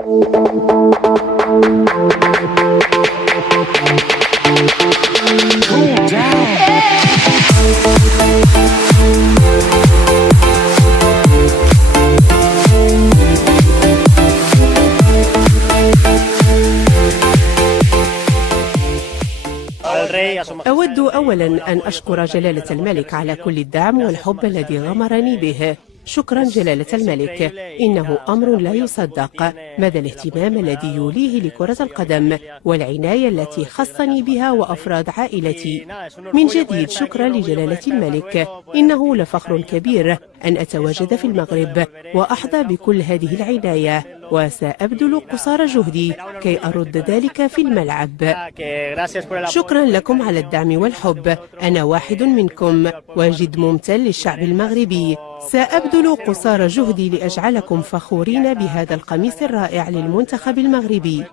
أود أولا أن أشكر جلالة الملك على كل الدعم والحب الذي غمرني به. شكرا جلالة الملك، إنه أمر لا يصدق مدى الاهتمام الذي يوليه لكرة القدم والعناية التي خصني بها وأفراد عائلتي. من جديد شكرا لجلالة الملك، إنه لفخر كبير أن أتواجد في المغرب وأحظى بكل هذه العناية، وسأبذل قصارى جهدي كي أرد ذلك في الملعب. شكرا لكم على الدعم والحب، أنا واحد منكم وجد ممتن للشعب المغربي. سأبذل قصارى جهدي لأجعلكم فخورين بهذا القميص الرائع للمنتخب المغربي.